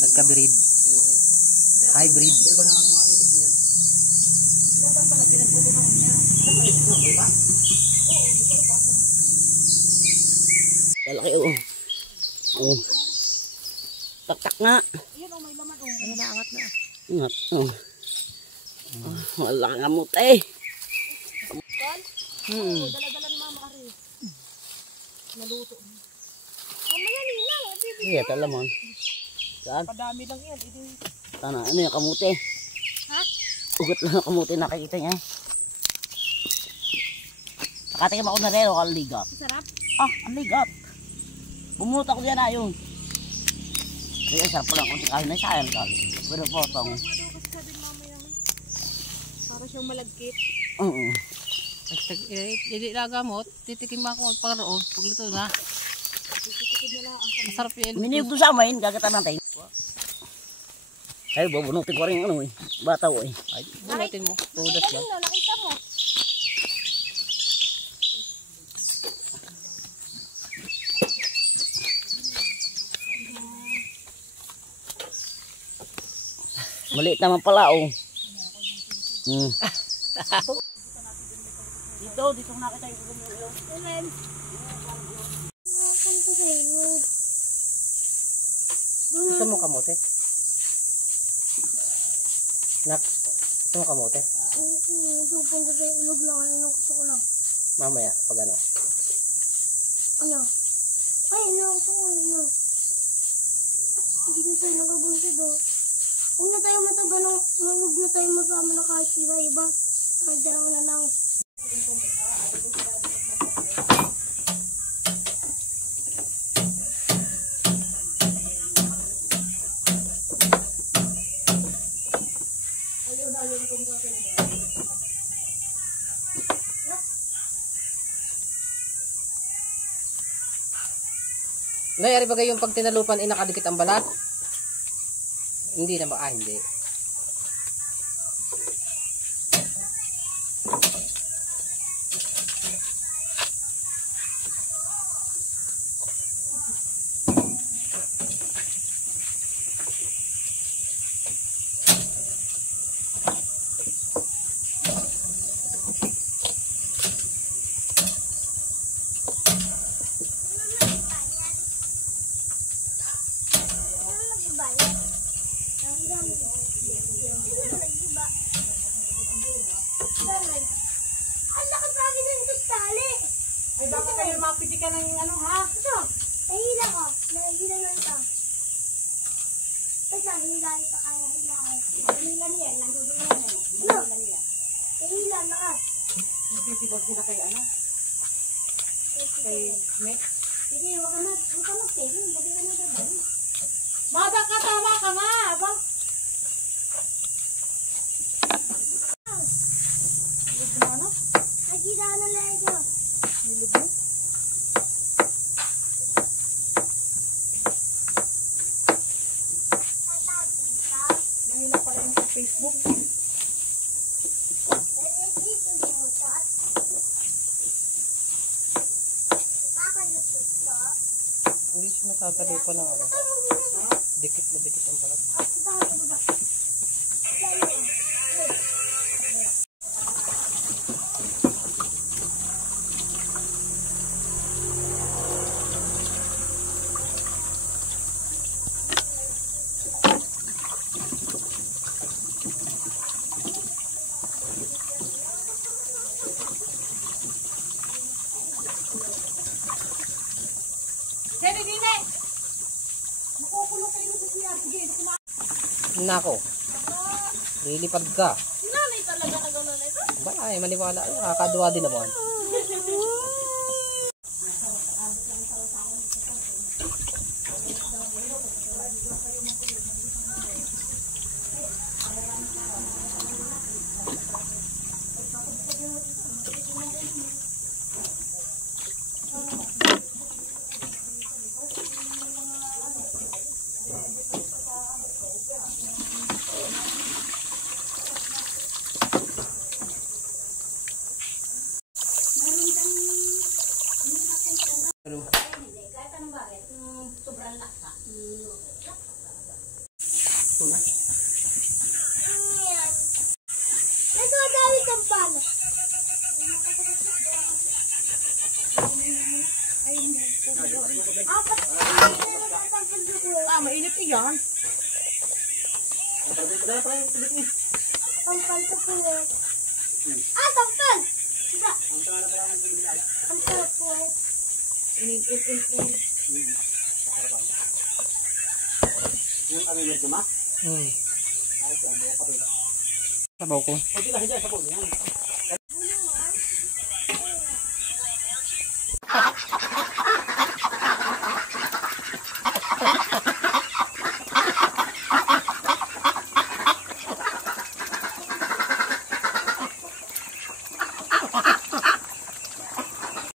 Nagka-breed. Hybrid. Lalaki oh. Oh. Tak-tak nga. Ayun oh, may laman oh. Ayun na, angat na. Angat. Oh. Wala nga mute. Dala-dala ni Mama Ari. Naluto. Mamaya nila. Iya, talamon. Saan? Padami lang yan. Sana, ano yung kamuti? Ha? Ugot lang yung kamuti, nakikita niya. Nakatingin ako na rin, o kaligat. Sarap? Ah, ang ligat. Bumunot ako diyan na yung. Kaya sarap pa lang kung kahit na sayang ka. Pero potong. Kasi sabi ni Mama yan. Para siyang malagkit. Oo. Hindi nagamot, titikim ako pagkaroon, pagluto na. Titikim na lang. Masarap yun. Miniyog doon sa amin, gagatan natin. Ay, babunutin ko rin ano eh. Bataw eh. Ay, bunutin mo. Tudas yan. Ano, nakita mo? Maliit naman pala oh. Dito nakita yung gumulo. Amen. Gusto mo kamote? Nak, gusto mo kamote? Pupunta sa ilog lang. Ano gusto ko lang? Mamaya, pag ano? Ano? Ay, ano gusto ko ano? Hindi na tayo nagabunso do. Huwag na tayo matagal. Huwag na tayo masama na kahit iba-iba. Kahit dalawa na lang. Nayari ba yung pag tinalupan ay nakadikit ang balat? Hindi na hindi. Ay, baka kayo mapiti ka ng ano, ha? Ito, nahihila ko. Nahihila na ito. Basta, nahihila ito kaya hila ko. Nahihila niya, nandudulan na yun. Ano? Nahihila, lakas. Nagtitibag sila kay ano? Kay Mek? Sige, huwag ka mag-taking. Bali ka na gabay. Baba ka, tama ka nga! Ba? Ano? Nagkita na lang ito. Nilubyo? Nahila pala yung sa Facebook. Hindi siya natatalo pa ng ano. Dikit na dikit ang balat. Nako. Lilipad ka. Nanay talaga nagawala na ito? Ba ay maniwala. Ay, nakakaduwa din naman. Apat. Mainit iyan. Tampal sa puwet. Tampal! Isa. Tampal sa puwet. Yung kami medyo ma? Sabaw ko. Pwede kasi dyan, sa pulo yan.